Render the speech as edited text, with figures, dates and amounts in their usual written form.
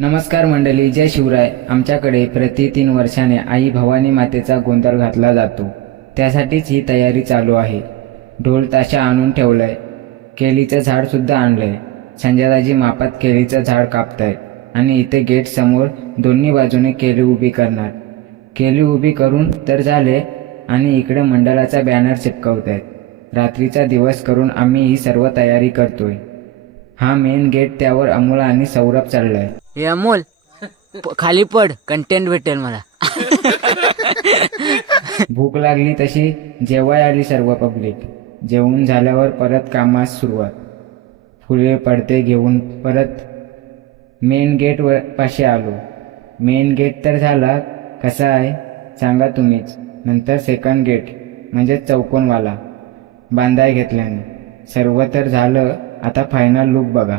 नमस्कार मंडळी, जय शिवराय। आमच्याकडे प्रति 3 वर्षाने आई भवानी मातेचा गोंधळ घातला जातो। त्यासाठीच ही तयारी चालू आहे। ढोल ताशा आणून ठेवलाय, केळीचं झाड सुद्धा आणलंय। संजयदाजी मापात केळीचं झाड कापतायत आणि इथे गेट समोर दोन्ही बाजूने केळी उभी करणार। केळी उभी करून तर झाले आणि इकडे मंडळाचा बॅनर चिपकवतायत। रात्रीचा दिवस करून आम्ही ही सर्व तयारी करतोय। हा मेन गेट, त्यावर अमोल आणि सौरभ चाललाय। हे अमोल, खाली पड, कंटेंट भेटेल मला। भूक लागली तशी जेवाय आली सर्व पब्लिक। जेवून झाल्यावर परत कामास सुरुवात। फुले पडते घेऊन परत मेन गेट पाशी आलो। मेन गेट तर झाला, कसा आहे सांगा तुम्हीच। नंतर सेकंड गेट म्हणजे चौकोनवाला बांधाय घेतल्याने। सर्व तर झालं, आता फायनल लुक बघा।